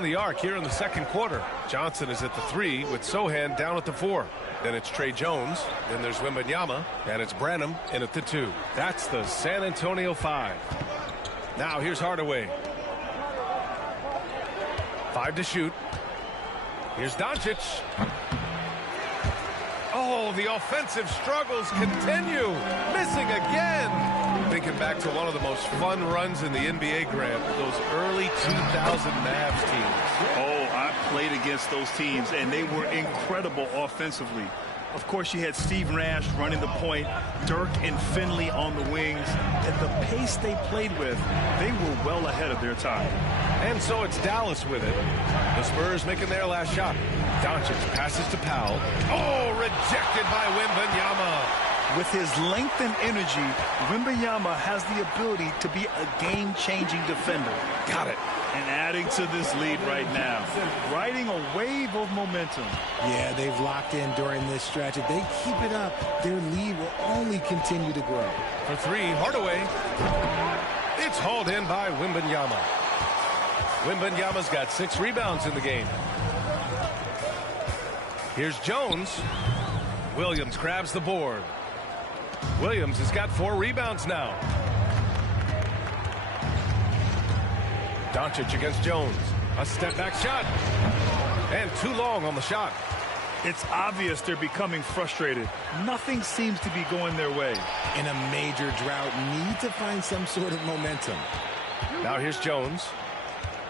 around the arc here in the second quarter. Johnson is at the 3 with Sohan down at the 4. Then it's Trey Jones. Then there's Wembanyama. And it's Branham in at the 2. That's the San Antonio 5. Now here's Hardaway. 5 to shoot. Here's Doncic. Oh, the offensive struggles continue. Missing again. Thinking back to one of the most fun runs in the NBA, Grant, those early 2000 Mavs teams. Oh, I played against those teams, and they were incredible offensively. Of course, you had Steve Nash running the point, Dirk and Finley on the wings. At the pace they played with, they were well ahead of their time. And so it's Dallas with it. The Spurs making their last shot. Doncic passes to Powell. Oh, rejected by Wembanyama. With his length and energy, Wembanyama has the ability to be a game-changing defender. Got it. And adding to this lead right now, riding a wave of momentum. Yeah, they've locked in during this stretch. If they keep it up, their lead will only continue to grow. For 3, Hardaway. It's hauled in by Wembanyama. Wembanyama's got 6 rebounds in the game. Here's Jones. Williams grabs the board. Williams has got 4 rebounds now. Doncic against Jones. A step-back shot. And too long on the shot. It's obvious they're becoming frustrated. Nothing seems to be going their way. In a major drought, need to find some sort of momentum. Now here's Jones.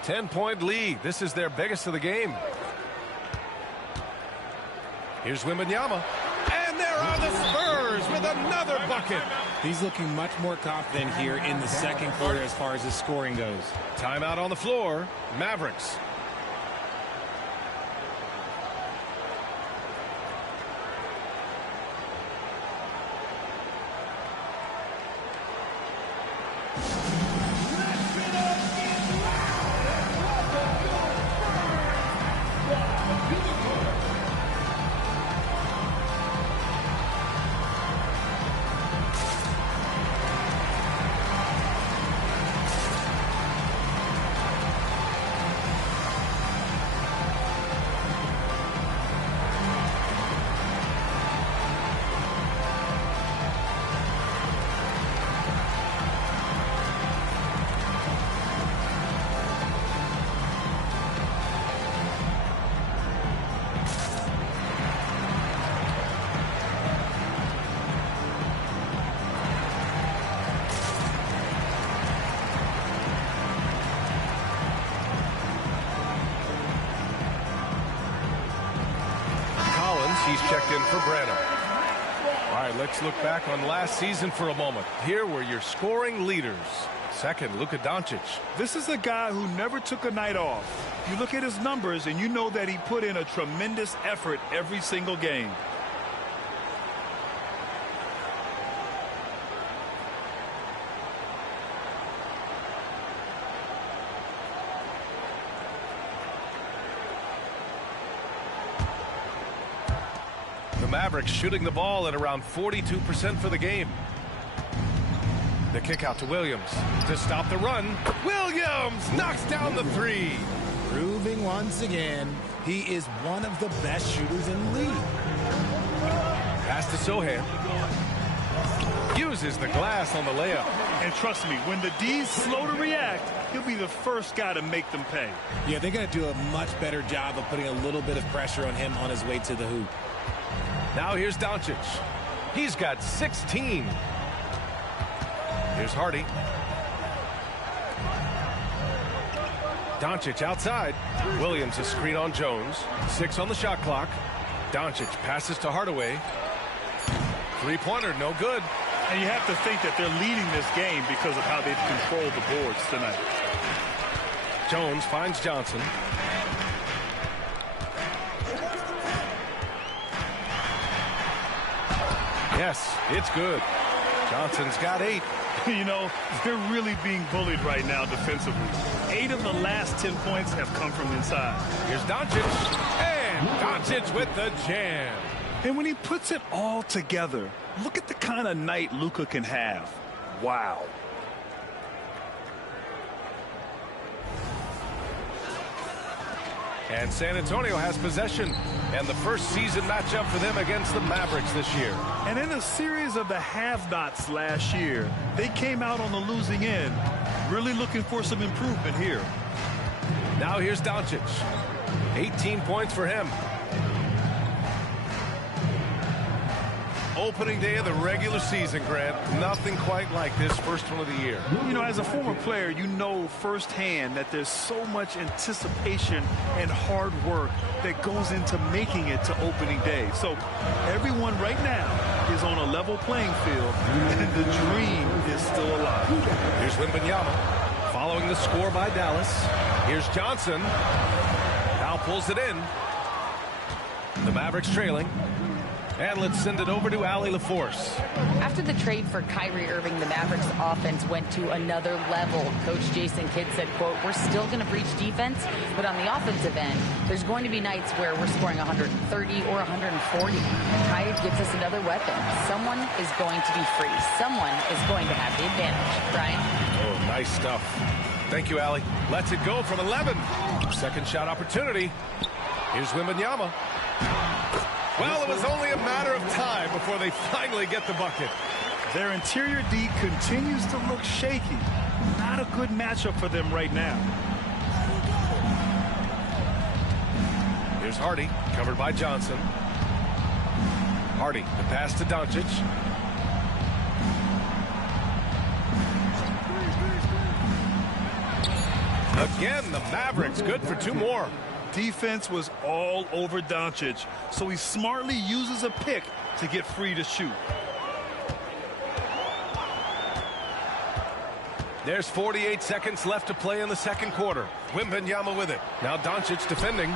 10-point lead. This is their biggest of the game. Here's Wembanyama. And there are the Spurs with another bucket. He's looking much more confident here in the second quarter as far as his scoring goes. Timeout on the floor. Mavericks. He's checked in for Branham. All right, let's look back on last season for a moment. Here were your scoring leaders. Second, Luka Doncic. This is a guy who never took a night off. You look at his numbers and you know that he put in a tremendous effort every single game. Mavericks shooting the ball at around 42% for the game. The kick out to Williams to stop the run. Williams knocks down the 3. Proving once again he is one of the best shooters in the league. Pass to Sohan. Uses the glass on the layup. And trust me, when the D's slow to react, he'll be the first guy to make them pay. Yeah, they're going to do a much better job of putting a little bit of pressure on him on his way to the hoop. Now here's Doncic. He's got 16. Here's Hardy. Doncic outside. Williams a screen on Jones. 6 on the shot clock. Doncic passes to Hardaway. Three-pointer, no good. And you have to think that they're leading this game because of how they've controlled the boards tonight. Jones finds Johnson. Yes, it's good. Johnson's got 8. You know, they're really being bullied right now defensively. 8 of the last 10 points have come from inside. Here's Doncic. And Doncic with the jam. And when he puts it all together, look at the kind of night Luka can have. Wow. And San Antonio has possession. And the first season matchup for them against the Mavericks this year. And in a series of the have-nots last year, they came out on the losing end, really looking for some improvement here. Now here's Doncic. 18 points for him. Opening day of the regular season, Grant. Nothing quite like this first one of the year. You know, as a former player, you know firsthand that there's so much anticipation and hard work that goes into making it to opening day. So everyone right now is on a level playing field, and the dream is still alive. Here's Wembanyama following the score by Dallas. Here's Johnson. Now pulls it in. The Mavericks trailing. And let's send it over to Allie LaForce. After the trade for Kyrie Irving, the Mavericks offense went to another level. Coach Jason Kidd said, quote, "We're still going to breach defense, but on the offensive end, there's going to be nights where we're scoring 130 or 140. Kyrie gives us another weapon. Someone is going to be free. Someone is going to have the advantage." Brian? Oh, nice stuff. Thank you, Allie. Lets it go from 11. Second shot opportunity. Here's Wembanyama. Well, it was only a matter of time before they finally get the bucket. Their interior D continues to look shaky. Not a good matchup for them right now. Here's Hardy, covered by Johnson. Hardy, the pass to Doncic. Again, the Mavericks good for two more. Defense was all over Doncic, so he smartly uses a pick to get free to shoot. There's 48 seconds left to play in the second quarter. Wembanyama with it. Now Doncic defending.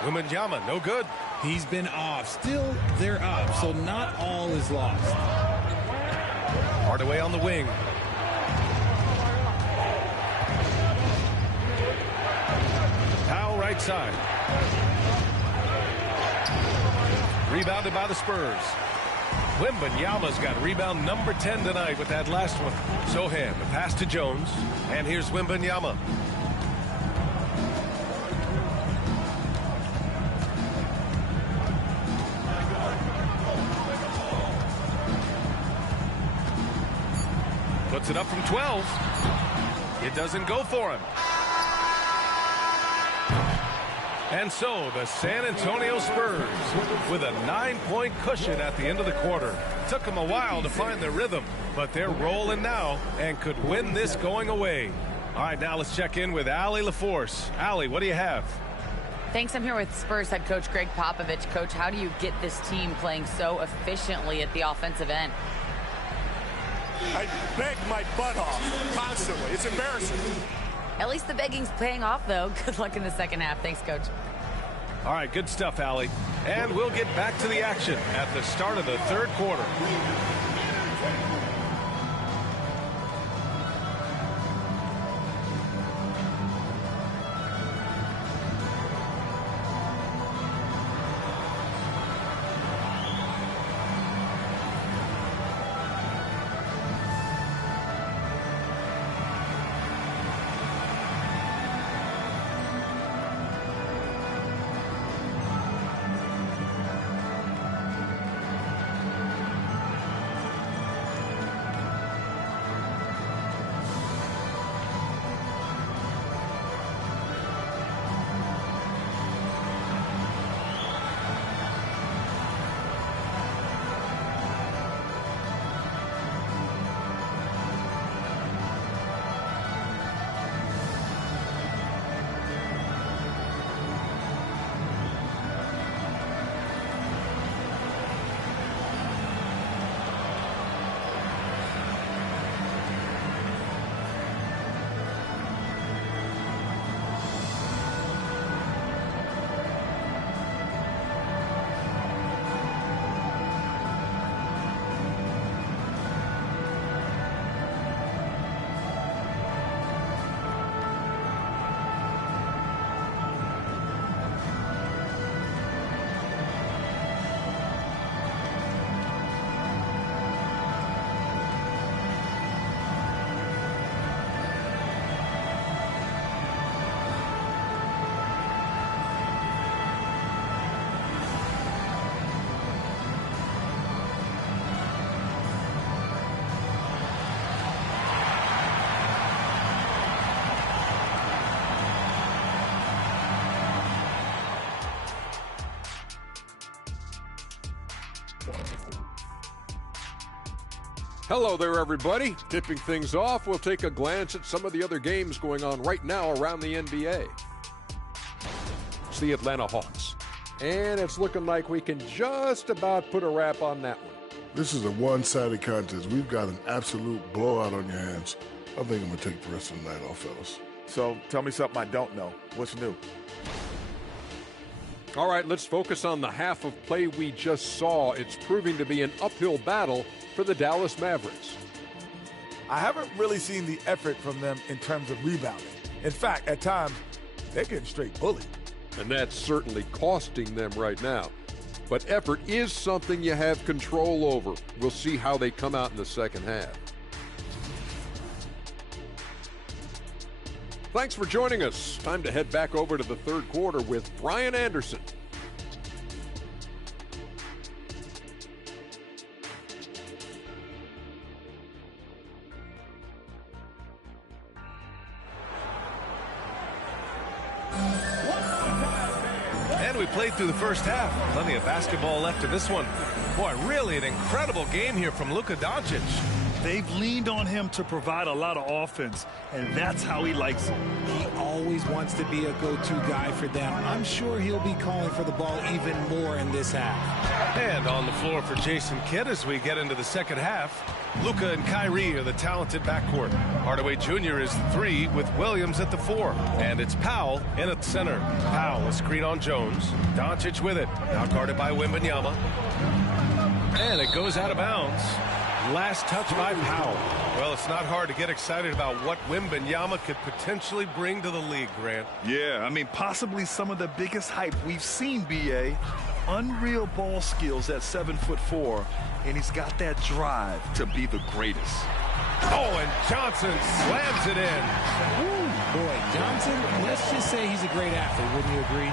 Wembanyama, no good. He's been off. Still, they're up, so not all is lost. Hardaway on the wing. Right side. Rebounded by the Spurs. Wembanyama's got rebound number 10 tonight with that last one. Sohan, the pass to Jones. And here's Wembanyama. Puts it up from 12. It doesn't go for him. And so the San Antonio Spurs with a 9-point cushion at the end of the quarter. Took them a while to find their rhythm, but they're rolling now and could win this going away. All right, now let's check in with Allie LaForce. Allie, what do you have? Thanks. I'm here with Spurs head coach Greg Popovich. Coach, how do you get this team playing so efficiently at the offensive end? I beg my butt off constantly. It's embarrassing. At least the begging's paying off, though. Good luck in the second half. Thanks, Coach. All right, good stuff, Allie. And we'll get back to the action at the start of the third quarter. Hello there, everybody. Tipping things off, we'll take a glance at some of the other games going on right now around the NBA. It's the Atlanta Hawks. And it's looking like we can just about put a wrap on that one. This is a one-sided contest. We've got an absolute blowout on your hands. I think I'm going to take the rest of the night off, fellas. So tell me something I don't know. What's new? All right, let's focus on the half of play we just saw. It's proving to be an uphill battle for the Dallas Mavericks. I haven't really seen the effort from them in terms of rebounding. In fact, at times, they're getting straight bullied. And that's certainly costing them right now. But effort is something you have control over. We'll see how they come out in the second half. Thanks for joining us. Time to head back over to the third quarter with Brian Anderson. And we played through the first half. Plenty of basketball left in this one. Boy, really an incredible game here from Luka Doncic. They've leaned on him to provide a lot of offense, and that's how he likes it. He always wants to be a go-to guy for them. I'm sure he'll be calling for the ball even more in this half. And on the floor for Jason Kidd as we get into the second half. Luka and Kyrie are the talented backcourt. Hardaway Jr. is the 3 with Williams at the 4. And it's Powell in at center. Powell a screen on Jones. Doncic with it. Now guarded by Wembanyama. And it goes out of bounds. Last touch by Powell. Well, it's not hard to get excited about what Wembanyama could potentially bring to the league, Grant. Yeah, I mean, possibly some of the biggest hype we've seen, B.A. Unreal ball skills at 7'4", and he's got that drive to be the greatest. Oh, and Johnson slams it in. Ooh, boy, Johnson, let's just say he's a great athlete, wouldn't you agree?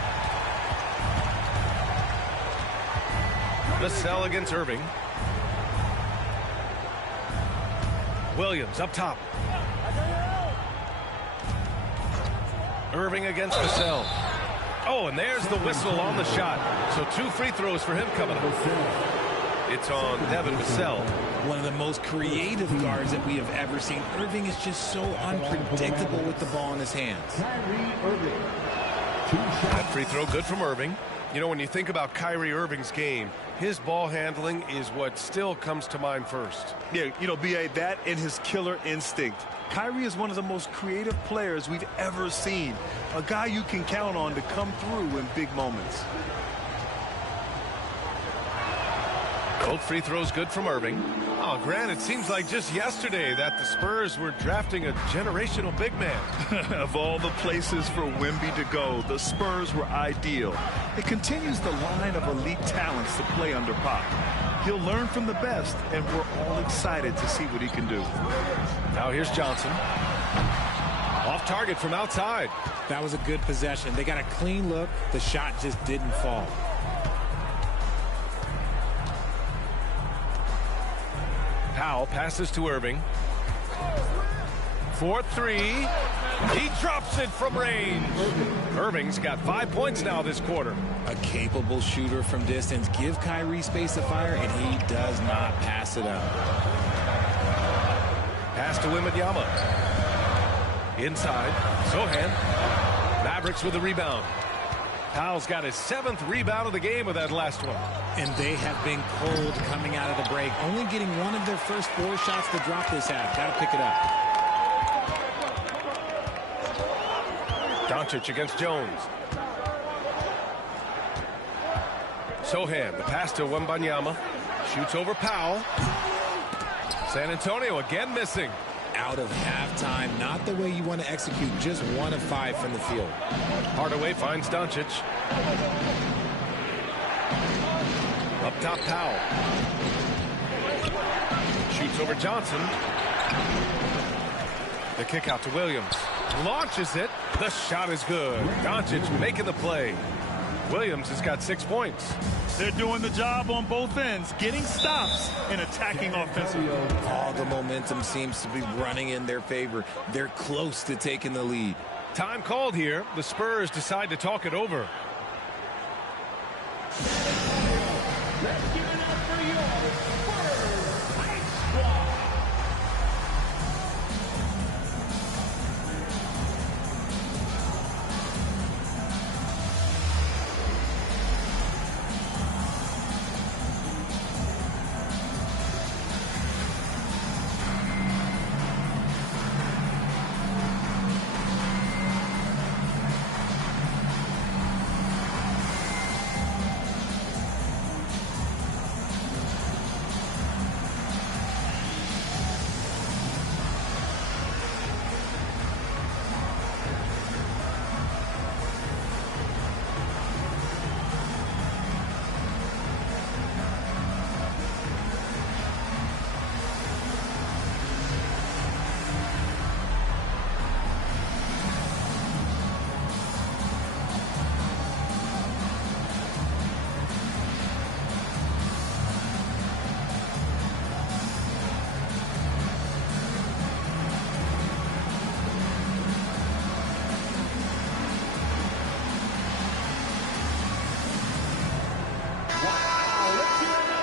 Vassell against Irving. Williams up top. Irving against Vassell. Oh, and there's the whistle on the shot. So 2 free throws for him coming up. It's on Devin Vassell. One of the most creative guards that we have ever seen. Irving is just so unpredictable with the ball in his hands. That free throw good from Irving. You know, when you think about Kyrie Irving's game, his ball handling is what still comes to mind first. Yeah, you know, B.A., that and his killer instinct. Kyrie is one of the most creative players we've ever seen. A guy you can count on to come through in big moments. Both free throws good from Irving. Oh, Grant, it seems like just yesterday that the Spurs were drafting a generational big man. Of all the places for Wemby to go, the Spurs were ideal. It continues the line of elite talents to play under Pop. He'll learn from the best, and we're all excited to see what he can do. Now here's Johnson. Off target from outside. That was a good possession. They got a clean look. The shot just didn't fall. Powell passes to Irving. 4-3. He drops it from range. Irving's got 5 points now this quarter. A capable shooter from distance. Give Kyrie space to fire, and he does not pass it up. Pass to Wembanyama. Inside. Sohan. Mavericks with the rebound. Powell's got his 7th rebound of the game with that last one. And they have been cold coming out of the break. Only getting one of their first 4 shots to drop this half. Got to pick it up. Doncic against Jones. Sohan, the pass to Wembanyama. Shoots over Powell. San Antonio again missing. Out of halftime. Not the way you want to execute. Just 1 of 5 from the field. Hardaway finds Doncic. Up top, Powell. Shoots over Johnson. The kick out to Williams. Launches it. The shot is good. Doncic making the play. Williams has got 6 points. They're doing the job on both ends, getting stops and attacking offensively. All the momentum seems to be running in their favor. They're close to taking the lead. Time called here. The Spurs decide to talk it over. Let's give it up for your Spurs Ice Squad.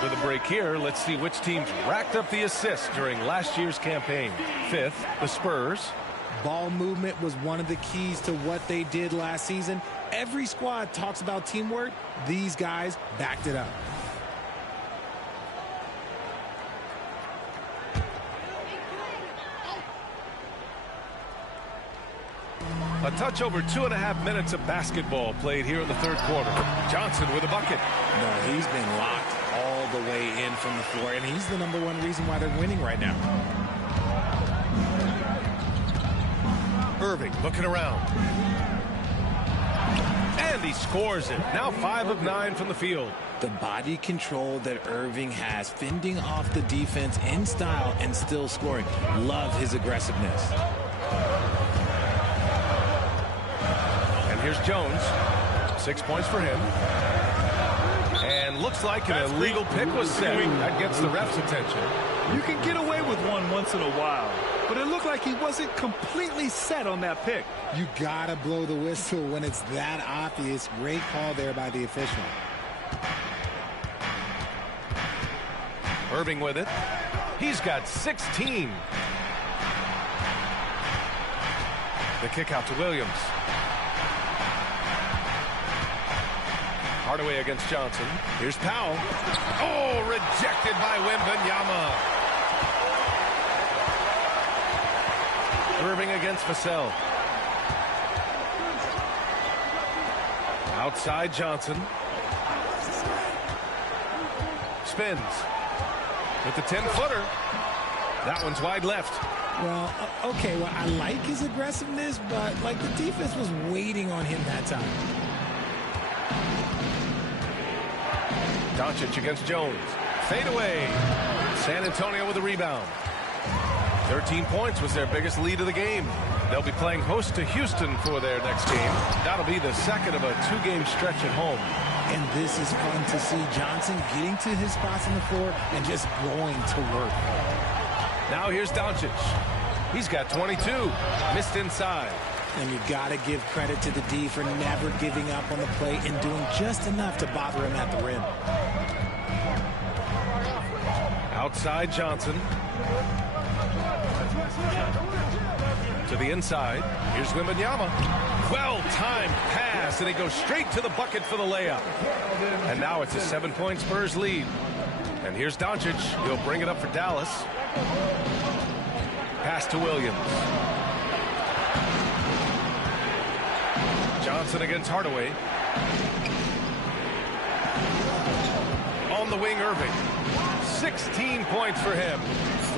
with a break here. Let's see which teams racked up the assists during last year's campaign. 5th, the Spurs. Ball movement was one of the keys to what they did last season. Every squad talks about teamwork. These guys backed it up. A touch over 2.5 minutes of basketball played here in the third quarter. Johnson with a bucket. No, he's been locked all the way in from the floor, and he's the #1 reason why they're winning right now. Irving looking around. And he scores it. Now 5 of 9 from the field. The body control that Irving has, fending off the defense in style and still scoring. Love his aggressiveness. And here's Jones. 6 points for him. And looks like an illegal pick was set. That gets the ref's attention. You can get away with one once in a while, but it looked like he wasn't completely set on that pick. You gotta blow the whistle when it's that obvious. Great call there by the official. Irving with it. He's got 16. The kick out to Williams. Hardaway against Johnson. Here's Powell. Oh, rejected by Wembanyama. Irving against Vassell. Outside Johnson. Spins. With the 10-footer. That one's wide left. Well, okay, well, I like his aggressiveness, but like the defense was waiting on him that time. Doncic against Jones. Fade away. San Antonio with a rebound. 13 points was their biggest lead of the game. They'll be playing host to Houston for their next game. That'll be the second of a 2-game stretch at home. And this is fun to see. Johnson getting to his spots on the floor and just going to work. Now here's Doncic. He's got 22. Missed inside. And you got to give credit to the D for never giving up on the play and doing just enough to bother him at the rim. Outside Johnson. To the inside. Here's Wembanyama. Well-timed pass, and he goes straight to the bucket for the layup. And now it's a 7-point Spurs lead. And here's Doncic. He'll bring it up for Dallas. Pass to Williams. Johnson against Hardaway. On the wing, Irving. 16 points for him.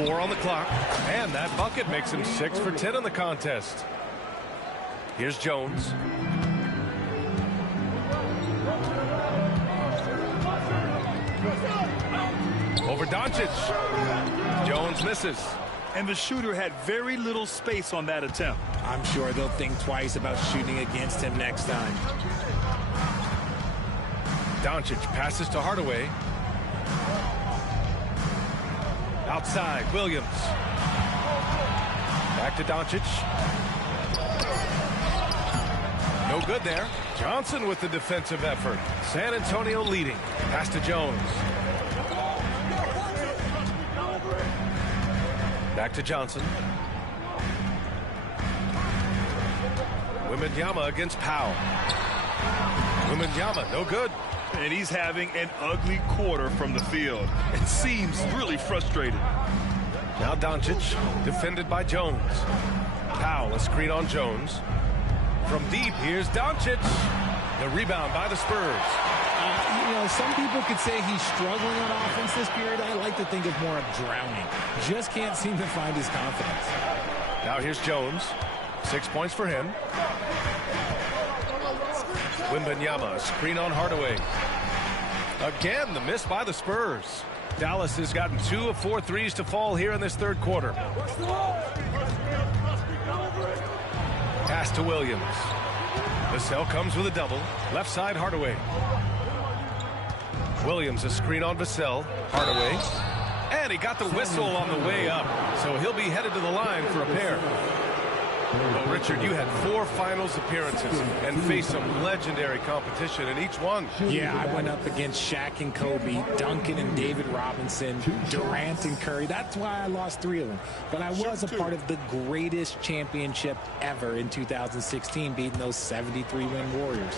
4 on the clock. And that bucket makes him 6 for 10 in the contest. Here's Jones. Over Doncic. Jones misses. And the shooter had very little space on that attempt. I'm sure they'll think twice about shooting against him next time. Doncic passes to Hardaway. Outside, Williams. Back to Doncic. No good there. Johnson with the defensive effort. San Antonio leading. Pass to Jones. Back to Johnson. Wembanyama against Powell. Wembanyama, no good. And he's having an ugly quarter from the field. It seems really frustrated. Now Doncic, defended by Jones. Powell, a screen on Jones. From deep, here's Doncic. The rebound by the Spurs. You know, some people could say he's struggling on offense this period. I like to think of more of drowning. Just can't seem to find his confidence. Now here's Jones. 6 points for him. Wembanyama, screen on Hardaway. Again, the miss by the Spurs. Dallas has gotten 2 of 4 threes to fall here in this third quarter. Pass to Williams. Vassell comes with a double. Left side, Hardaway. Williams, a screen on Vassell. Hardaway. And he got the whistle on the way up. So he'll be headed to the line for a pair. Well, Richard, you had 4 finals appearances and faced some legendary competition in each one. Yeah, I went up against Shaq and Kobe, Duncan and David Robinson, Durant and Curry. That's why I lost 3 of them. But I was a part of the greatest championship ever in 2016, beating those 73-win Warriors.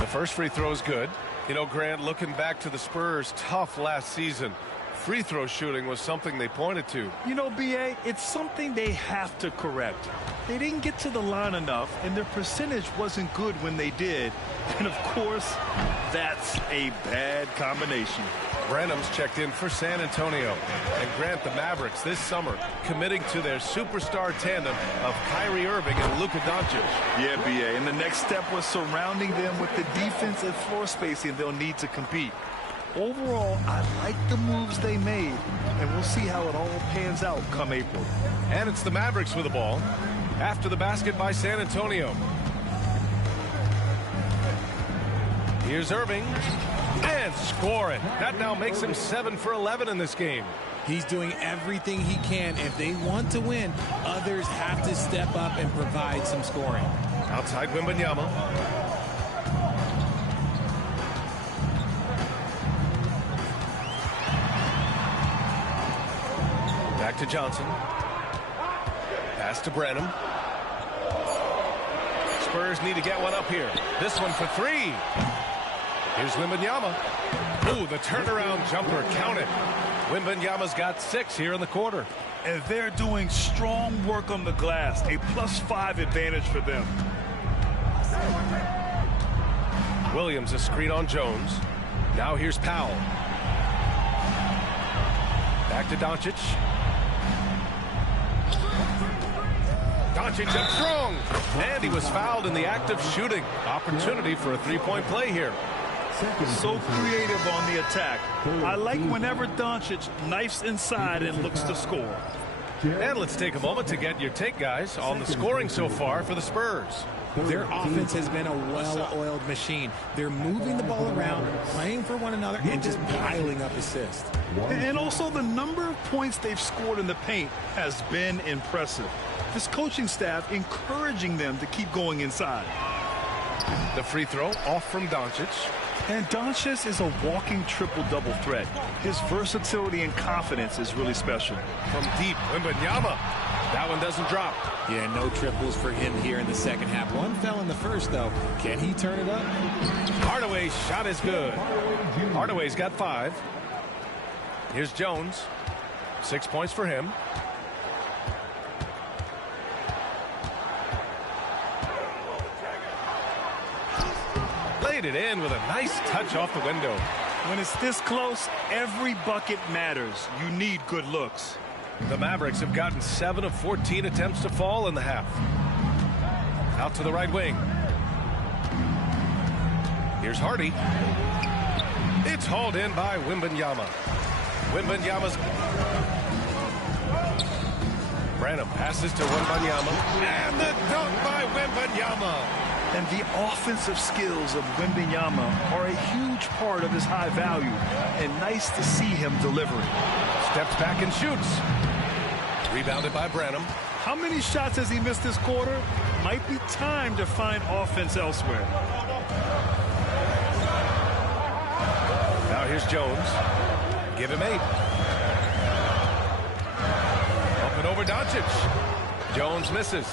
The first free throw is good. You know, Grant, looking back to the Spurs' tough last season, free throw shooting was something they pointed to. You know, B.A., it's something they have to correct. They didn't get to the line enough, and their percentage wasn't good when they did. And, of course, that's a bad combination. Branham's checked in for San Antonio. And Grant, the Mavericks this summer committing to their superstar tandem of Kyrie Irving and Luka Doncic. Yeah, B.A., and the next step was surrounding them with the defense and floor spacing they'll need to compete. Overall, I like the moves they made, and we'll see how it all pans out come April. And it's the Mavericks with the ball after the basket by San Antonio. Here's Irving. And scoring. That now makes him 7 for 11 in this game. He's doing everything he can. If they want to win, others have to step up and provide some scoring. Outside Wembanyama. Back to Johnson. Pass to Branham. Spurs need to get one up here. This one for 3. Here's Wembanyama. Ooh, the turnaround jumper counted. Wembanyama's got 6 here in the quarter. And they're doing strong work on the glass. A +5 advantage for them. Williams a screen on Jones. Now here's Powell. Back to Doncic. Doncic up strong. And he was fouled in the act of shooting. Opportunity for a 3-point play here. So creative on the attack. I like whenever Doncic knifes inside and looks to score. And let's take a moment to get your take, guys, on the scoring so far for the Spurs. Their offense has been a well-oiled machine. They're moving the ball around, playing for one another, and just piling up assists. And also the number of points they've scored in the paint has been impressive. This coaching staff encouraging them to keep going inside. The free throw off from Doncic. And Doncic is a walking triple-double threat. His versatility and confidence is really special. From deep, Wembanyama. That one doesn't drop. Yeah, no triples for him here in the second half. One fell in the first, though. Can he turn it up? Hardaway's shot is good. Hardaway's got 5. Here's Jones. 6 points for him. Laid it in with a nice touch off the window. When it's this close, every bucket matters. You need good looks. The Mavericks have gotten 7 of 14 attempts to fall in the half. Out to the right wing. Here's Hardy. It's hauled in by Wembanyama. Wembanyama's... Branham passes to Wembanyama. And the dunk by Wembanyama. And the offensive skills of Wembanyama are a huge part of his high value. And nice to see him delivering. Steps back and shoots. Rebounded by Branham. How many shots has he missed this quarter? Might be time to find offense elsewhere. Now here's Jones. Give him 8. Up and over Doncic. Jones misses.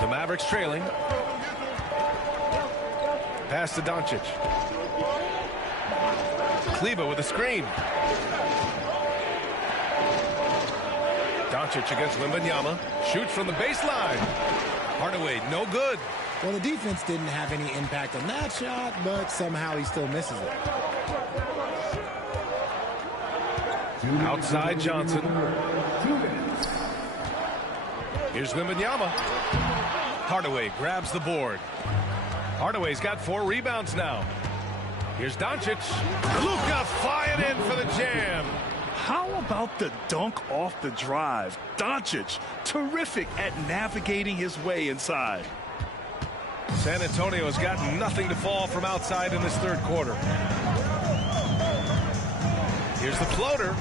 The Mavericks trailing. Pass to Doncic. Kleba with a screen. Doncic against Wembanyama. Shoots from the baseline. Hardaway, no good. Well, the defense didn't have any impact on that shot, but somehow he still misses it. Outside Johnson. Here's Wembanyama. Hardaway grabs the board. Hardaway's got 4 rebounds now. Here's Doncic. Luka flying in for the jam. How about the dunk off the drive? Doncic, terrific at navigating his way inside. San Antonio has got nothing to fall from outside in this third quarter. Here's the floater,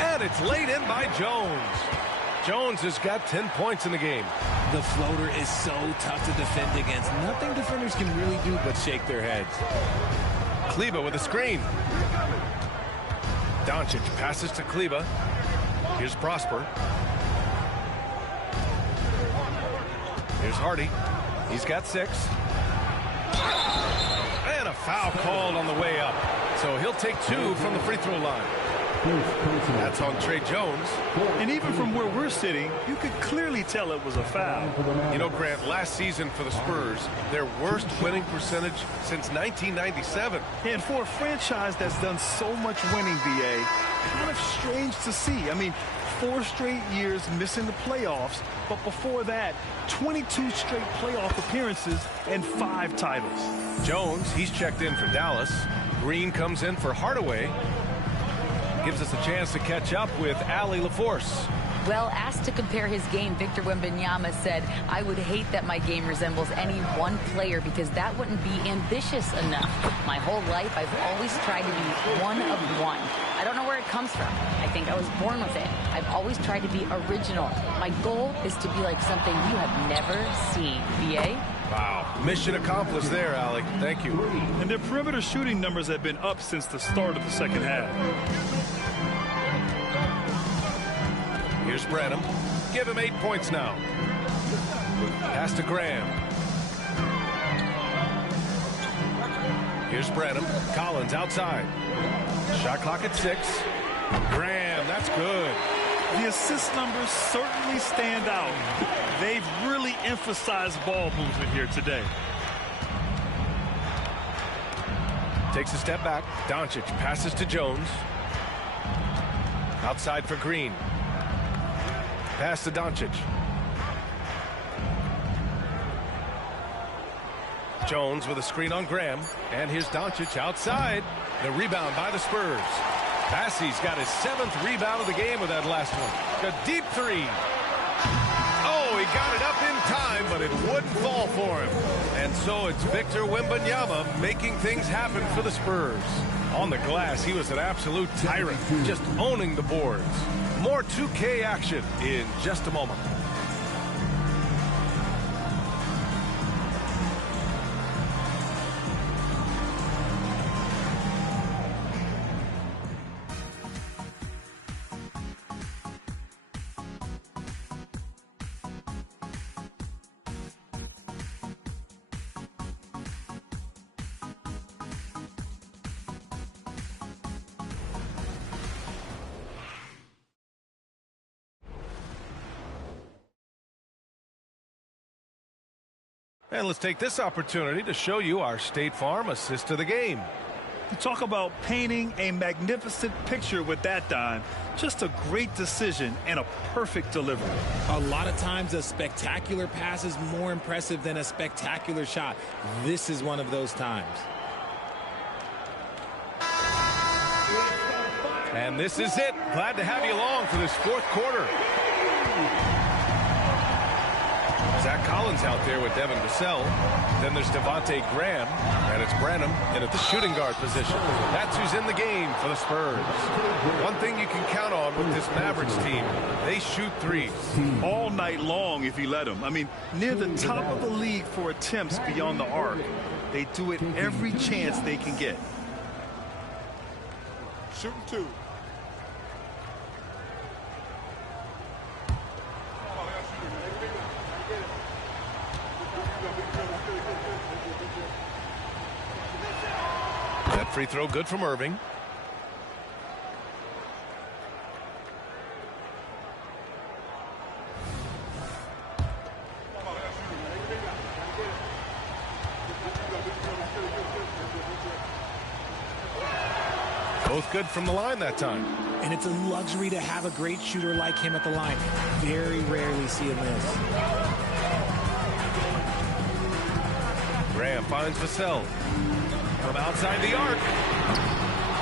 and it's laid in by Jones. Jones has got 10 points in the game. The floater is so tough to defend against. Nothing defenders can really do but shake their heads. Kleba with a screen. Doncic passes to Kleba. Here's Prosper. Here's Hardy. He's got 6. And a foul called on the way up. So he'll take 2 from the free throw line. That's on Trey Jones. And even from where we're sitting, you could clearly tell it was a foul. You know, Grant, last season for the Spurs, their worst winning percentage since 1997. And for a franchise that's done so much winning, BA, kind of strange to see. I mean, 4 straight years missing the playoffs, but before that, 22 straight playoff appearances and 5 titles. Jones, he's checked in for Dallas. Green comes in for Hardaway. Gives us a chance to catch up with Allie LaForce. Well, asked to compare his game, Victor Wembanyama said, "I would hate that my game resembles any one player because that wouldn't be ambitious enough. My whole life, I've always tried to be one of one. I don't know where it comes from. I think I was born with it. I've always tried to be original. My goal is to be like something you have never seen." BA? Wow. Mission accomplished there, Allie. Thank you. And their perimeter shooting numbers have been up since the start of the second half. Here's Branham. Give him 8 points now. Pass to Graham. Here's Branham. Collins outside. Shot clock at 6. Graham, that's good. The assist numbers certainly stand out. They've really emphasized ball movement here today. Takes a step back. Doncic passes to Jones. Outside for Green. Pass to Doncic. Jones with a screen on Graham. And here's Doncic outside. The rebound by the Spurs. Bassey's got his 7th rebound of the game with that last one. A deep 3. Oh, he got it up in time, but it wouldn't fall for him. And so it's Victor Wembanyama making things happen for the Spurs. On the glass, he was an absolute tyrant, just owning the boards. More 2K action in just a moment. And let's take this opportunity to show you our State Farm assist of the game. You talk about painting a magnificent picture with that dime. Just a great decision and a perfect delivery. A lot of times a spectacular pass is more impressive than a spectacular shot. This is one of those times. And this is it. Glad to have you along for this 4th quarter. Zach Collins out there with Devin Vassell. Then there's Devontae Graham, and it's Branham in at the shooting guard position. That's who's in the game for the Spurs. One thing you can count on with this Mavericks team, they shoot threes. All night long if you let them. I mean, near the top of the league for attempts beyond the arc. They do it every chance they can get. Shooting 2. That free throw good from Irving. Both good from the line that time. And it's a luxury to have a great shooter like him at the line. Very rarely see him miss. Graham finds Vassell. From outside the arc.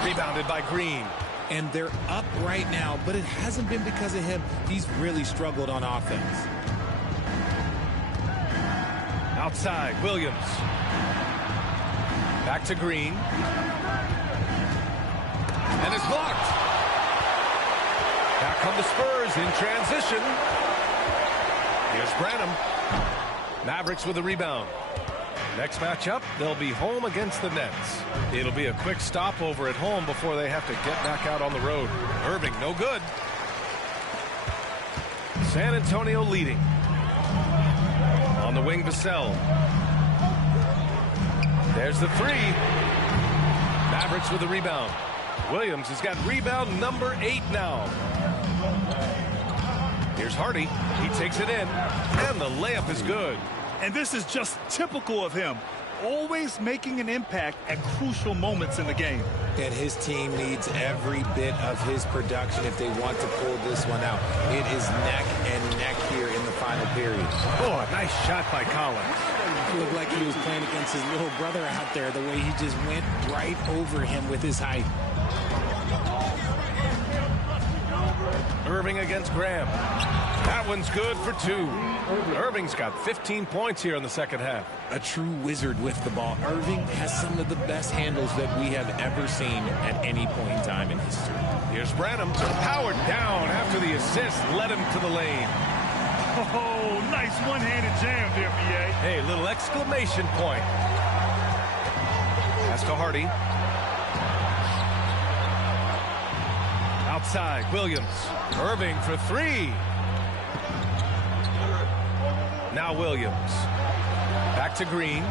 Rebounded by Green. And they're up right now, but it hasn't been because of him. He's really struggled on offense. Outside, Williams. Back to Green. And it's blocked. Now come the Spurs in transition. Here's Branham. Mavericks with a rebound. Next matchup, they'll be home against the Nets. It'll be a quick stopover at home before they have to get back out on the road. Irving, no good. San Antonio leading. On the wing, Vassell. There's the three. Mavericks with the rebound. Williams has got rebound number 8 now. Here's Hardy. He takes it in, and the layup is good. And this is just typical of him, always making an impact at crucial moments in the game. And his team needs every bit of his production if they want to pull this one out. It is neck and neck here in the final period. Oh, a nice shot by Collins. It looked like he was playing against his little brother out there, the way he just went right over him with his height. Irving against Graham. That one's good for 2. Irving's got 15 points here in the second half. A true wizard with the ball. Irving has some of the best handles that we have ever seen at any point in time in history. Here's Branham. Powered down after the assist led him to the lane. Oh, nice one-handed jam there, B.A. Hey, little exclamation point. Pass to Hardy. Outside, Williams. Irving for 3. Now Williams. Back to Green.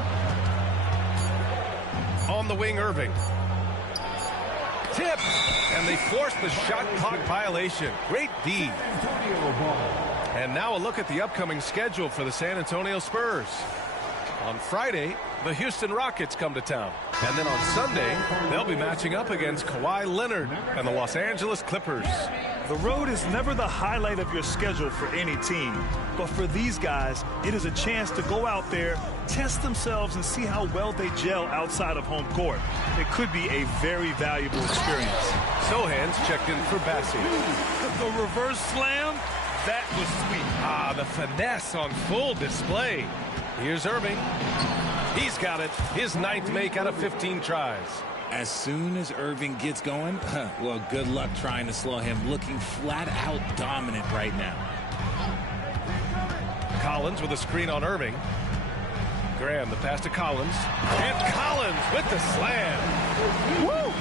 On the wing, Irving. Tip. And they force the shot clock violation. Great D. And now a look at the upcoming schedule for the San Antonio Spurs. On Friday, the Houston Rockets come to town. And then on Sunday, they'll be matching up against Kawhi Leonard and the Los Angeles Clippers. The road is never the highlight of your schedule for any team. But for these guys, it is a chance to go out there, test themselves, and see how well they gel outside of home court. It could be a very valuable experience. Sohan's checked in for Bassi. The reverse slam, that was sweet. Ah, the finesse on full display. Here's Irving. He's got it. His 9th make out of 15 tries. As soon as Irving gets going, well, good luck trying to slow him. Looking flat out dominant right now. Collins with a screen on Irving. Graham, the pass to Collins. And Collins with the slam. Woo!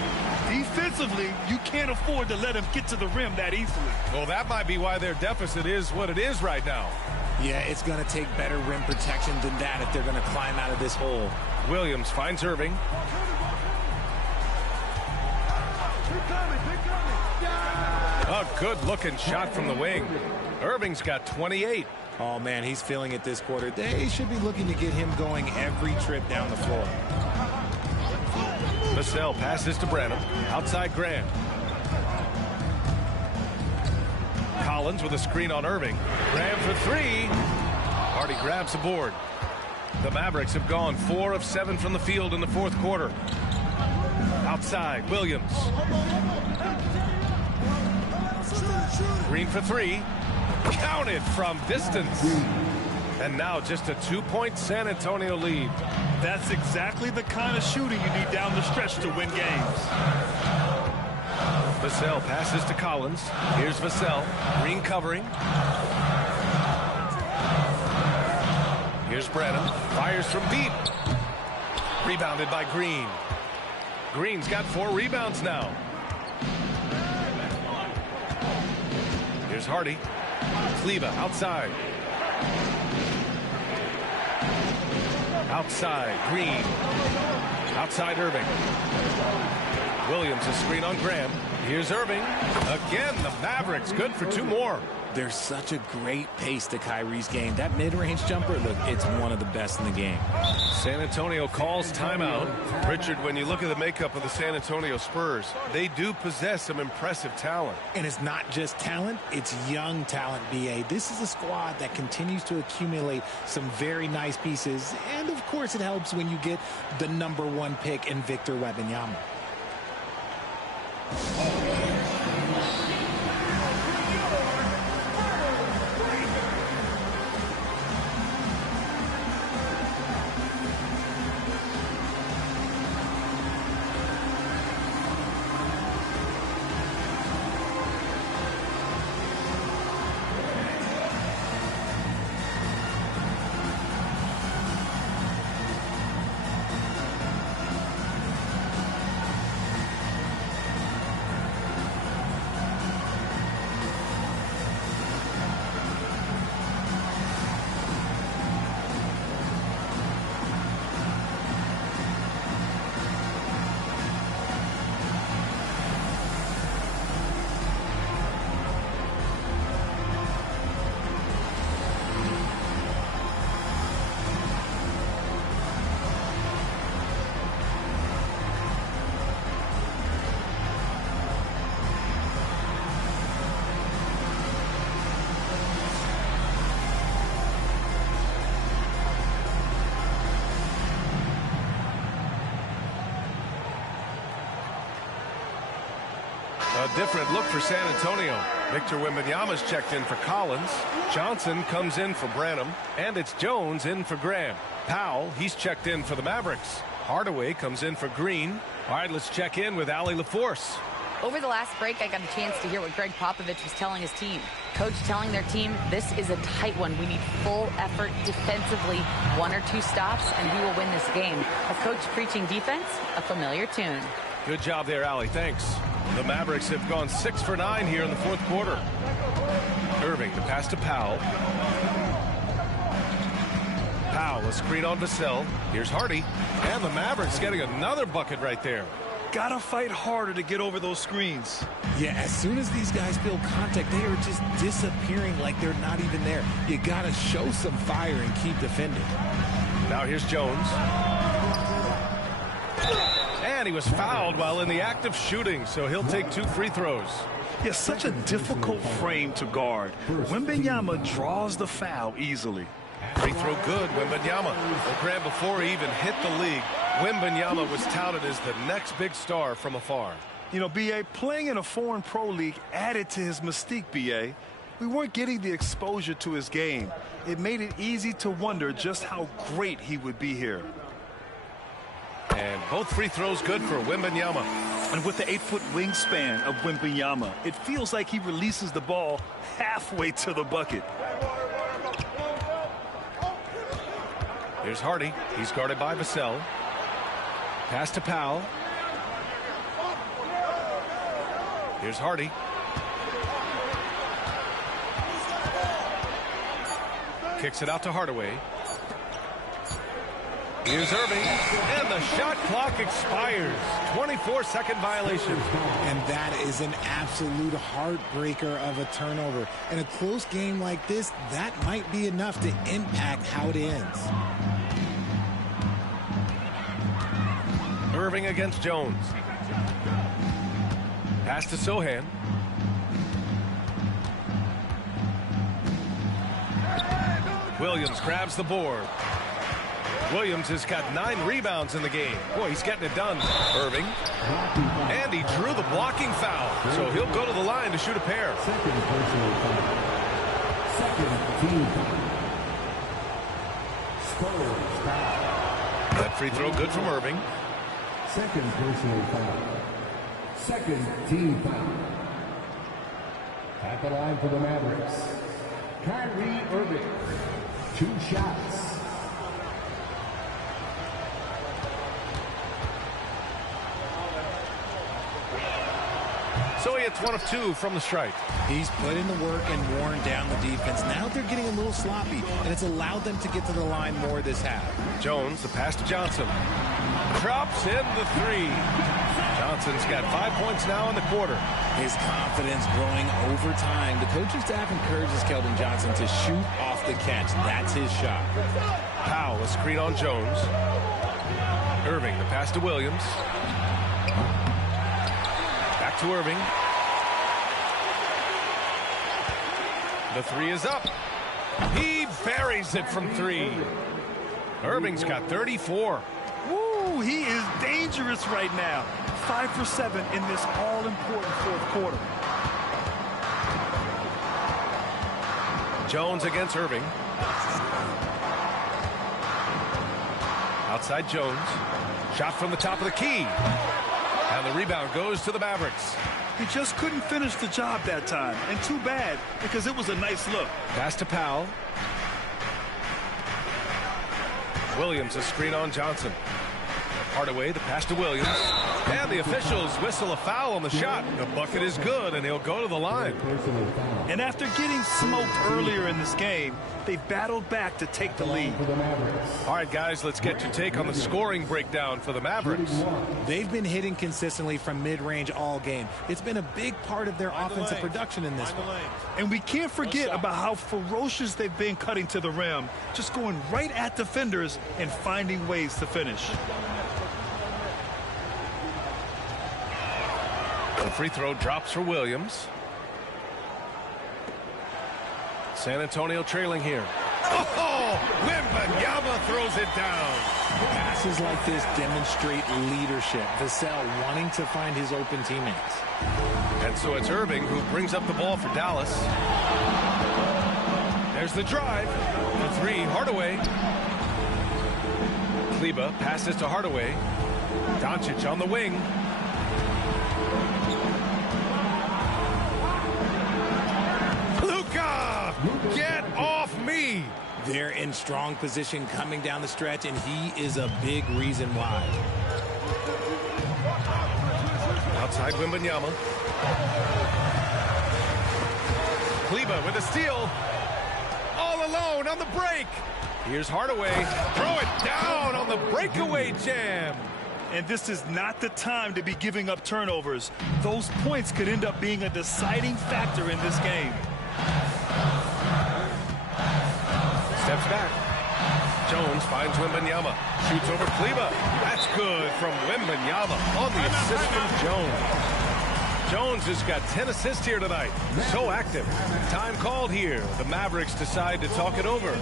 Defensively, you can't afford to let him get to the rim that easily. Well, that might be why their deficit is what it is right now. Yeah, it's going to take better rim protection than that if they're going to climb out of this hole. Williams finds Irving. A good-looking shot from the wing. Irving's got 28. Oh, man, he's feeling it this quarter. They should be looking to get him going every trip down the floor. Vassell passes to Branham. Outside Graham. Collins with a screen on Irving. Graham for 3. Hardy grabs the board. The Mavericks have gone 4 of 7 from the field in the fourth quarter. Outside, Williams. Green for 3. Counted from distance. And now just a 2-point San Antonio lead. That's exactly the kind of shooting you need down the stretch to win games. Vassell passes to Collins. Here's Vassell. Green covering. Here's Branham. Fires from deep. Rebounded by Green. Green's got 4 rebounds now. Here's Hardy. Kleba outside. Outside, Green. Outside, Irving. Williams, a screen on Graham. Here's Irving. Again, the Mavericks good for 2 more. There's such a great pace to Kyrie's game. That mid-range jumper, look, it's one of the best in the game. San Antonio calls timeout. Richard, when you look at the makeup of the San Antonio Spurs, they do possess some impressive talent. And it's not just talent, it's young talent, B.A. This is a squad that continues to accumulate some very nice pieces. And, of course, it helps when you get the #1 pick in Victor Wembanyama. a different look for San Antonio. Victor Wembanyama's checked in for Collins. Johnson comes in for Branham. And it's Jones in for Graham. Powell, he's checked in for the Mavericks. Hardaway comes in for Green. All right, let's check in with Allie LaForce. Over the last break, I got a chance to hear what Greg Popovich was telling his team. Coach telling their team, this is a tight one. We need full effort defensively, 1 or 2 stops, and we will win this game. A coach preaching defense, a familiar tune. Good job there, Allie. Thanks. The Mavericks have gone 6 for 9 here in the 4th quarter. Irving, the pass to Powell. Powell, a screen on Vassell. Here's Hardy. And the Mavericks getting another bucket right there. Gotta fight harder to get over those screens. Yeah, as soon as these guys feel contact, they are just disappearing like they're not even there. You gotta show some fire and keep defending. Now here's Jones. And he was fouled while in the act of shooting, so he'll take 2 free throws. Yeah, such a difficult frame to guard. Wembanyama draws the foul easily. Free throw good, Wembanyama. Well, Graham, before he even hit the league, Wembanyama was touted as the next big star from afar. You know, B.A., playing in a foreign pro league added to his mystique, B.A. We weren't getting the exposure to his game. It made it easy to wonder just how great he would be here. And both free throws good for Wembanyama. And with the 8-foot wingspan of Wembanyama, it feels like he releases the ball halfway to the bucket. Here's Hardy. He's guarded by Vassell. Pass to Powell. Here's Hardy. Kicks it out to Hardaway. Here's Irving. And the shot clock expires. 24-second violation. And that is an absolute heartbreaker of a turnover. In a close game like this, that might be enough to impact how it ends. Irving against Jones. Pass to Sohan. Williams grabs the board. Williams has got 9 rebounds in the game. Boy, he's getting it done. Irving. And he drew the blocking foul. So he'll go to the line to shoot a pair. Second personal foul. Second team foul. Spurs foul. That free throw good from Irving. Second personal foul. Second team foul. At the line for the Mavericks, Kyrie Irving. 2 shots. So he hits 1 of 2 from the strike. He's put in the work and worn down the defense. Now they're getting a little sloppy, and it's allowed them to get to the line more this half. Jones, the pass to Johnson. Drops in the 3. Johnson's got 5 points now in the quarter. His confidence growing over time. The coaching staff encourages Keldon Johnson to shoot off the catch. That's his shot. Powell, a screen on Jones. Irving, the pass to Williams. Back to Irving. The 3 is up. He buries it from 3. Irving's got 34. Woo, he is dangerous right now. 5 for 7 in this all-important 4th quarter. Jones against Irving. Outside Jones. Shot from the top of the key. And the rebound goes to the Mavericks. He just couldn't finish the job that time. And too bad, because it was a nice look. Pass to Powell. Williams, a screen on Johnson. Hardaway, the pass to Williams. And the officials whistle a foul on the shot. The bucket is good, and he'll go to the line. And after getting smoked earlier in this game, they battled back to take the lead. All right, guys, let's get your take on the scoring breakdown for the Mavericks. They've been hitting consistently from mid-range all game. It's been a big part of their offensive production in this one. And we can't forget about how ferocious they've been cutting to the rim, just going right at defenders and finding ways to finish. The free throw drops for Williams. San Antonio trailing here. Oh, Wembanyama throws it down. Pass Passes like this demonstrate leadership. Vassell wanting to find his open teammates. And so it's Irving who brings up the ball for Dallas. There's the drive. The three, Hardaway. Kleba passes to Hardaway. Doncic on the wing. Luka! Get off me! They're in strong position coming down the stretch, and he is a big reason why. Outside Wembanyama. Kleba with a steal. All alone on the break. Here's Hardaway. Throw it down on the breakaway jam. And this is not the time to be giving up turnovers. Those points could end up being a deciding factor in this game. Steps back. Jones finds Wembanyama. Shoots over Kleba. That's good from Wembanyama on the assist from Jones. Jones has got 10 assists here tonight. So active. Time called here. The Mavericks decide to talk it over.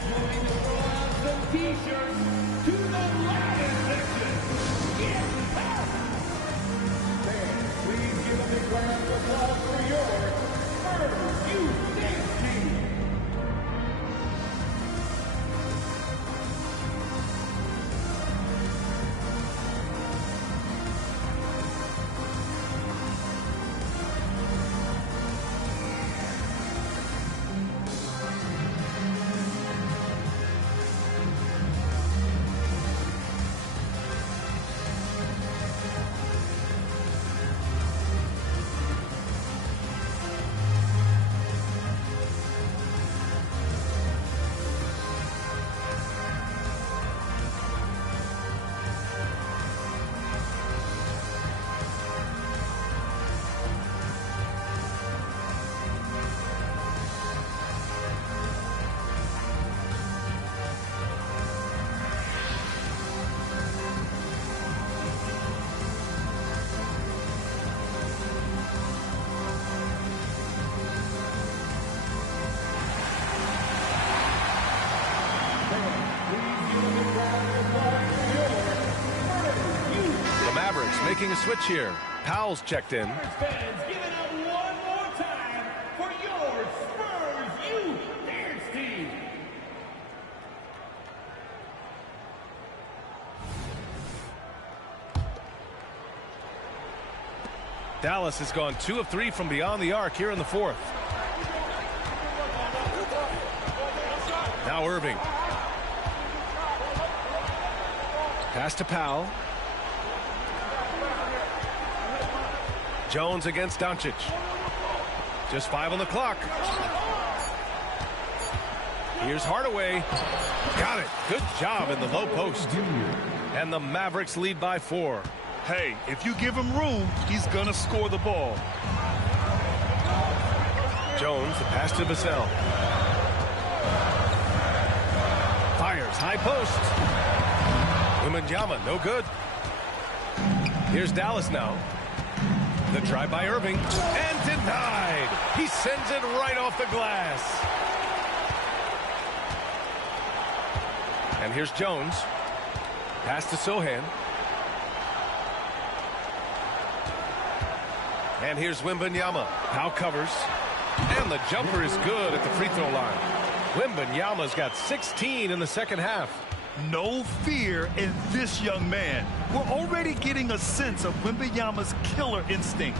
Making a switch here. Powell's checked in. Fans, give it up one more time for your Spurs Youth Dance Team. Dallas has gone 2 of 3 from beyond the arc here in the fourth. Now Irving. Pass to Powell. Jones against Doncic. Just 5 on the clock. Here's Hardaway. Got it. Good job in the low post. And the Mavericks lead by 4. Hey, if you give him room, he's gonna score the ball. Jones, the pass to Vassell. Fires, high post. Wembanyama, no good. Here's Dallas now. The drive by Irving, and denied. He sends it right off the glass. And here's Jones. Pass to Sohan. And here's Wembanyama. Powell covers. And the jumper is good at the free throw line. Wembanyama's got 16 in the second half. No fear in this young man. We're already getting a sense of Wembanyama's killer instinct.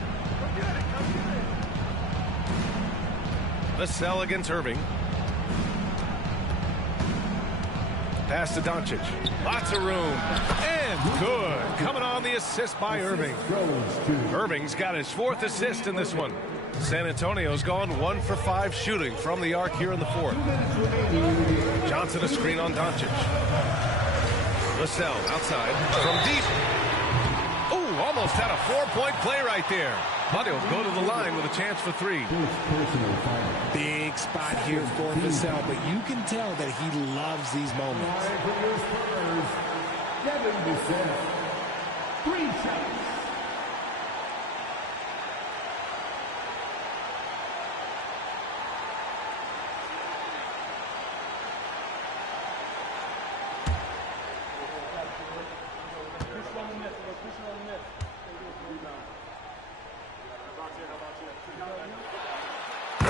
Vassell against Irving. Pass to Doncic. Lots of room. And good. Coming on the assist by Irving. Irving's got his 4th assist in this one. San Antonio's gone 1 for 5 shooting from the arc here in the 4th. Johnson a screen on Doncic. Vassell outside from deep. Oh, almost had a 4-point play right there. But he'll go to the line with a chance for 3. Big spot here for Vassell, but you can tell that he loves these moments. Devin Vassell. 3 shots.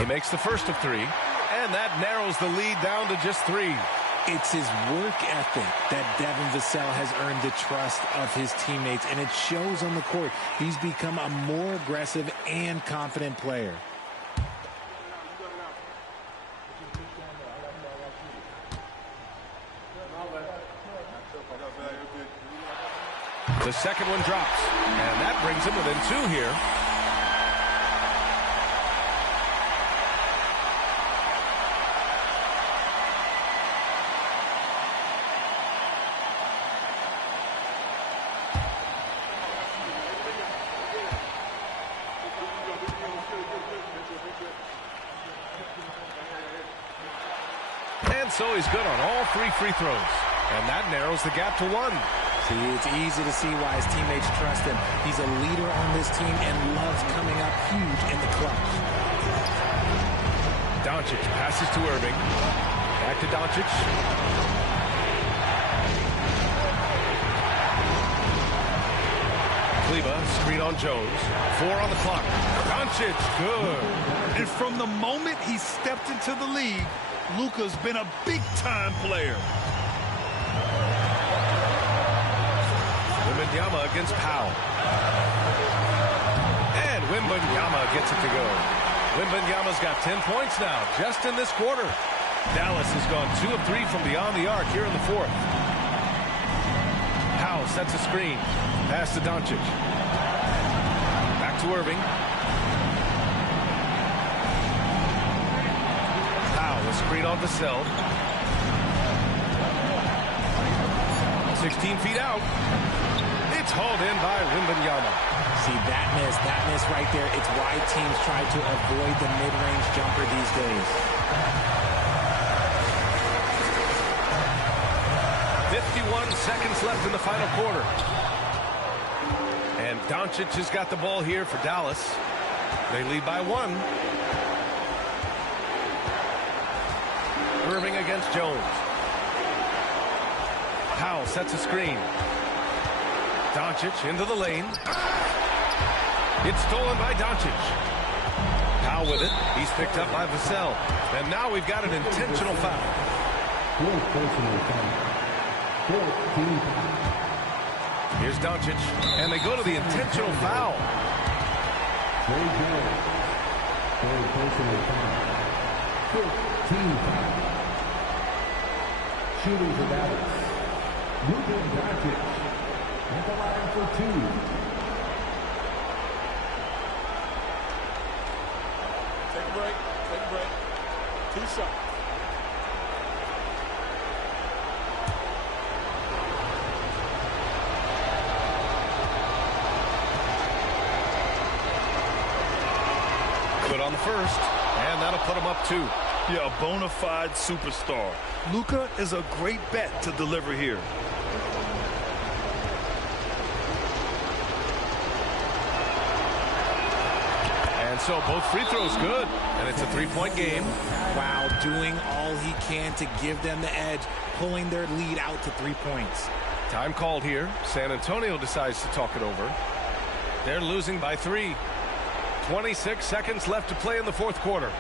makes the first of 3, and that narrows the lead down to just 3. It's his work ethic that Devin Vassell has earned the trust of his teammates, and it shows on the court. He's become a more aggressive and confident player. The second one drops, and that brings him within 2 here. And so he's good on all 3 free throws, and that narrows the gap to 1. See, it's easy to see why his teammates trust him. He's a leader on this team and loves coming up huge in the clutch. Doncic passes to Irving. Back to Doncic. Kleba, screen on Jones. 4 on the clock. Doncic, good. And from the moment he stepped into the league, Luka's been a big-time player. Wembanyama against Powell. And Wembanyama gets it to go. Wembanyama's got 10 points now, just in this quarter. Dallas has gone 2 of 3 from beyond the arc here in the 4th. Powell sets a screen. Pass to Doncic. Back to Irving. Powell, a screen on Vassell. 16 feet out. It's hauled in by Wembanyama. See, that miss right there. It's why teams try to avoid the mid-range jumper these days. 51 seconds left in the final quarter. And Doncic has got the ball here for Dallas. They lead by 1. Irving against Jones. Powell sets a screen. Doncic into the lane. It's stolen by Doncic. Powell with it. He's picked up by Vassell. And now we've got an intentional foul. Here's Doncic. And they go to the intentional foul. Shooting for Dallas. Luka Doncic at the line for 2. Take a break. 2 shots. Good on the first, and that'll put him up 2. Yeah, a bona fide superstar. Luka is a great bet to deliver here. And so both free throws good, and it's a 3-point game. Wow, doing all he can to give them the edge, pulling their lead out to 3 points. Time called here. San Antonio decides to talk it over. They're losing by 3. 26 seconds left to play in the 4th quarter.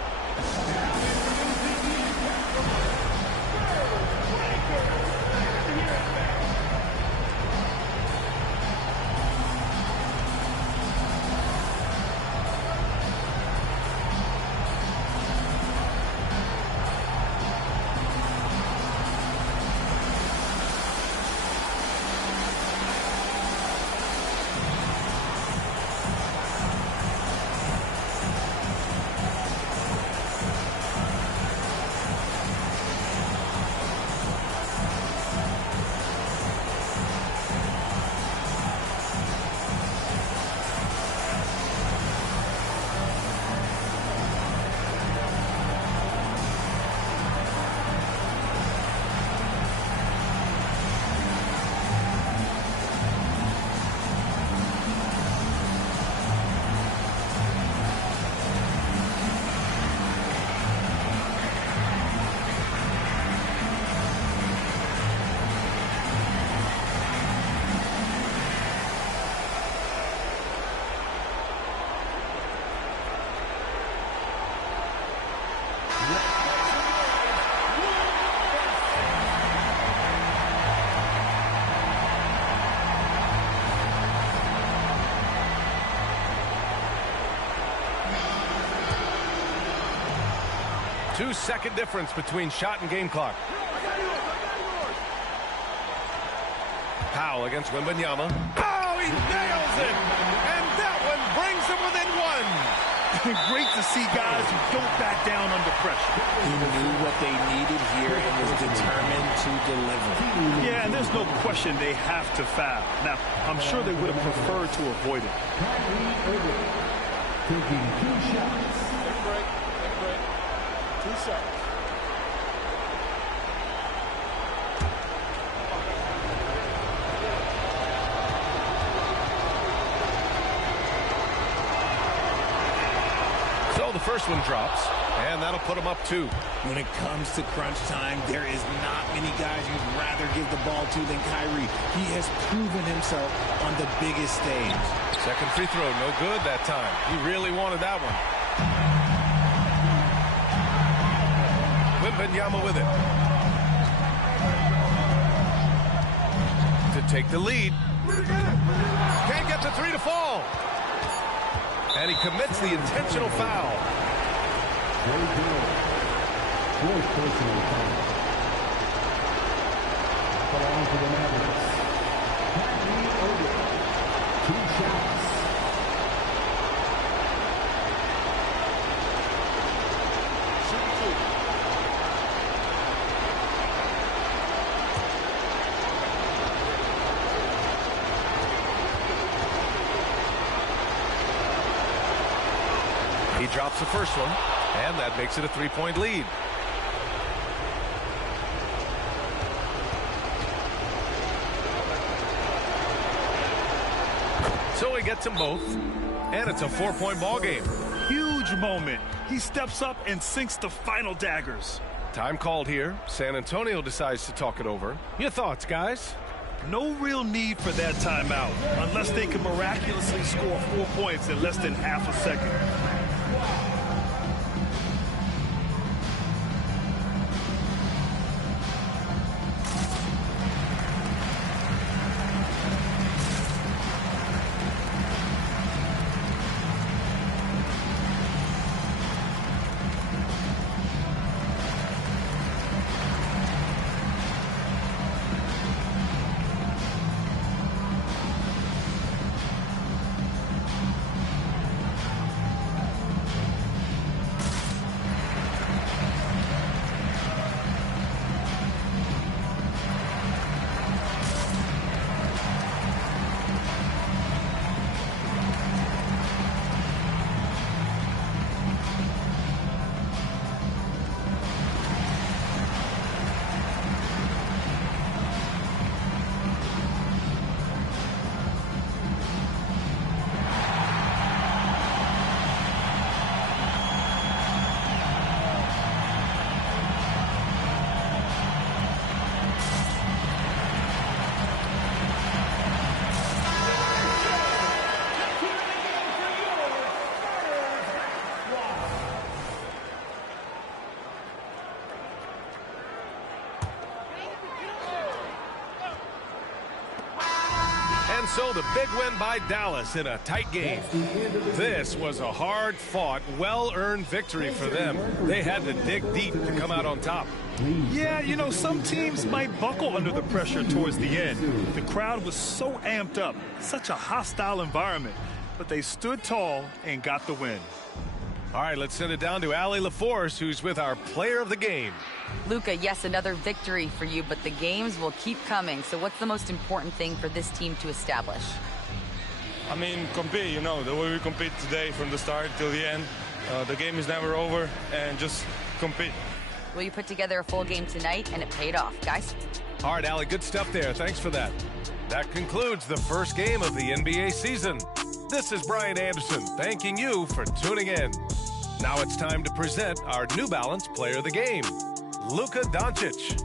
2-second difference between shot and game clock. Powell against Wembanyama. Oh, he nails it! And that one brings him within one. Great to see guys who don't back down under pressure. He knew what they needed here and was determined to deliver. Yeah, and there's no question they have to foul. Now, I'm sure they would have preferred to avoid it. Taking 2 shots. Take a break. 2 seconds. So the first one drops, and that'll put him up 2. When it comes to crunch time, there is not many guys you'd rather give the ball to than Kyrie. He has proven himself on the biggest stage. Second free throw, no good that time. He really wanted that one. Wembanyama with it. To take the lead. Can't get the 3 to fall. And he commits the intentional foul. Very good. Fourth personal foul. Belong to the Mavericks. Kyrie Irving. 2 shots. He drops the first one, and that makes it a 3-point lead. So he gets them both, and it's a 4-point ball game. Huge moment. He steps up and sinks the final daggers. Time called here. San Antonio decides to talk it over. Your thoughts, guys? No real need for that timeout, unless they can miraculously score 4 points in less than half a second. So the big win by Dallas in a tight game. This was a hard-fought, well-earned victory for them. They had to dig deep to come out on top. Yeah, you know, some teams might buckle under the pressure towards the end. The crowd was so amped up, such a hostile environment, but they stood tall and got the win. All right, let's send it down to Allie LaForce, who's with our player of the game. Luka, yes, another victory for you, but the games will keep coming. So what's the most important thing for this team to establish? I mean, compete, you know, the way we compete today from the start till the end. The game is never over, and just compete. Well, you put together a full game tonight, and it paid off, guys. All right, Allie, good stuff there. Thanks for that. That concludes the first game of the NBA season. This is Brian Anderson, thanking you for tuning in. Now it's time to present our New Balance Player of the Game, Luka Doncic.